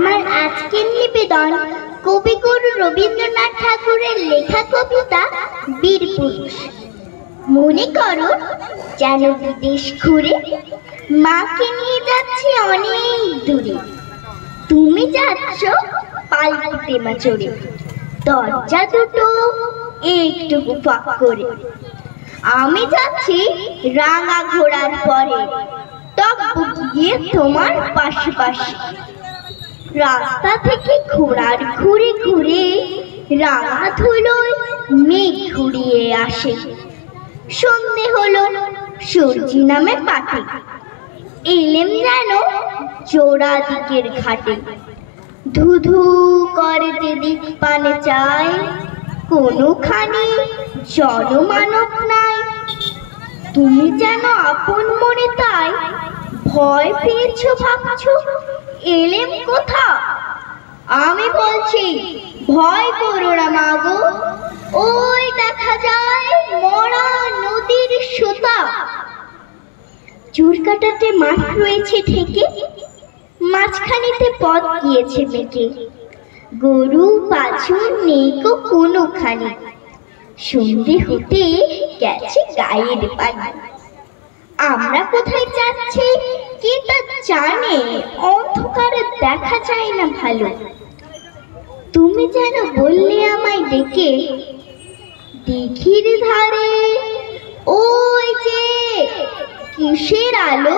আমার আজকের নিবেদন কবিগুরু রবীন্দ্রনাথ ঠাকুরের লেখা কবিতা বীরপুরুষ। মনে করো যেন বিদেশ ঘুরে মাকে নিয়ে যাচ্ছে অনেক দূরে। তুমি যাচ্ছ পালকিতে মা চড়ে, দরজা দুটো একটু ফাঁক করে। আমি যাচ্ছি রাঙা ঘোড়ার পরে, টকবক গিয়ে তোমার পাশে পাশে। রাস্তা থেকে ঘোড়ার ঘুরে ঘুরে রাঙা ধুলোয় মেঘ ঘুরিয়ে আসে। সন্ধে হলো, সূর্যি নামে পাঠে এলেম যেন জোড়া দিকের ঘাটে। ধুধু করে যেদিক পানে চায়, কোনোখানে জনমানব নাই। তুমি যেন আপন মনে তাই ভয় পেয়েছ, ভাবছ এলেম কোথা। আমি বলছি ভয় করো না মাগো, ওই দেখা যায় মরা নদীর সোতা। চুর কাটাতে মাঠ রয়েছে ঠেকে, মাঝখানেতে পথ গিয়েছে মেকে। গরু বাছুর নেই গো কোনোখানে, সন্ধে হতে গেছে গায়ের পানি। আমরা কোথায় যাচ্ছি কে তা জানে, অন্ধকারে দেখা যায় না ভালো। তুমি যেন বললে আমায় ডেকে, দিঘির ধারে ওই যে কিসের আলো।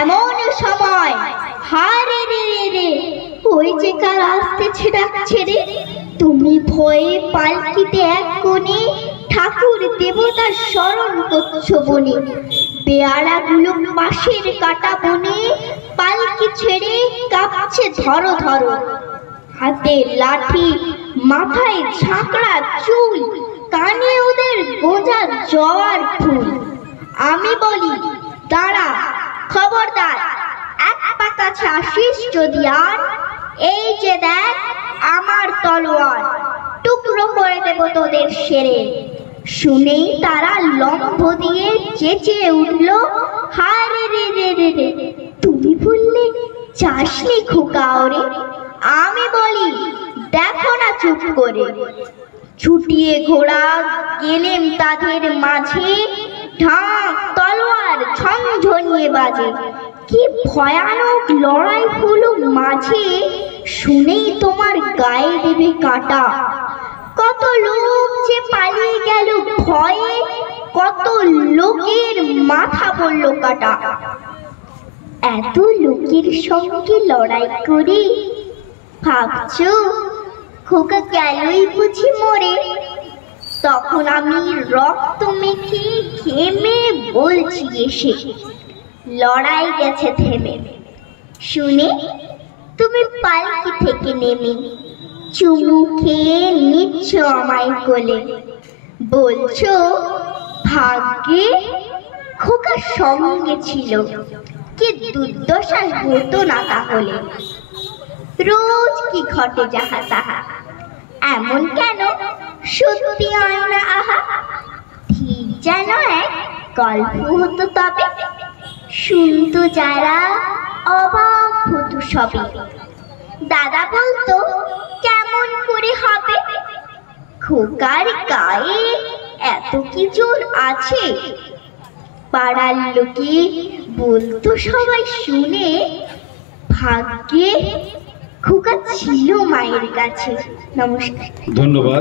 এমন সময় হারে রে রে, ওই যে কার আসতেছে ডাকছে রে। তুমি ভয়ে পালকিতে এক কোণে ঠাকুর দেবতার স্মরণ করছো বনে। পেয়ারাগুলো পাশের কাটা বনে পালকি ছেড়ে কাঁপছে ধরো ধরো। হাতে লাঠি, মাথায় ঝাঁকড়া চুল, কানে ওদের গোঁজা জওয়ার ফুল। আমি বলি দাঁড়া, খবরদার, এক পা কাছে আসিস যদি আর। এই যে দেখ আমার তলোয়ার, টুকরো করে দেব তোদের সেরে। শুনেই তারা লম্ব দিয়ে চেঁচিয়ে উঠল, হারে রে রে রে রে। তুমি বললে চাসনি খোকা ওরে। আমি বলি দেখো না চুপ করে। ছুটিয়ে ঘোড়া গেলেম তাদের মাঝে, ঢাক তলোয়ার ঝনঝনিয়ে বাজে। কি ভয়ানক লড়াই হলো মাঝে, শুনেই তোমার গায়ে দেবে কাটা। কত লোক যে পালিয়ে গেল ভয়ে, কত লোকের মাথা পড়ল কাটা। এত লোকের সঙ্গে লড়াই করে ভাবছো খোকা গেলই বুঝি মরে। তখন আমি রক্ত মেখে ঘেমে বলছি এসে, লড়াই গেছে থেমে। শুনে তুমি পালকি থেকে নেমে চুমু খেয়ে নিচ্ছ আমায় কোলে। বলছো ভাগ্যে খোকা সঙ্গে ছিল, কি দুর্দশা হতো না তাহলে। রোজ কি ঘটে যাহা তাহা, এমন কেন সত্যি হয় না আহা। ঠিক যেন এক গল্প হতো তবে, শুনতো যারা অবাক হতো সবে। দাদা বলতো কেমন করে হবে, খোকার গায়ে এত কি জোর আছে। পাড়ার লোকে বলতো সবাই শুনে, ভাগ্যে খোকা ছিল মায়ের কাছে। নমস্কার, ধন্যবাদ।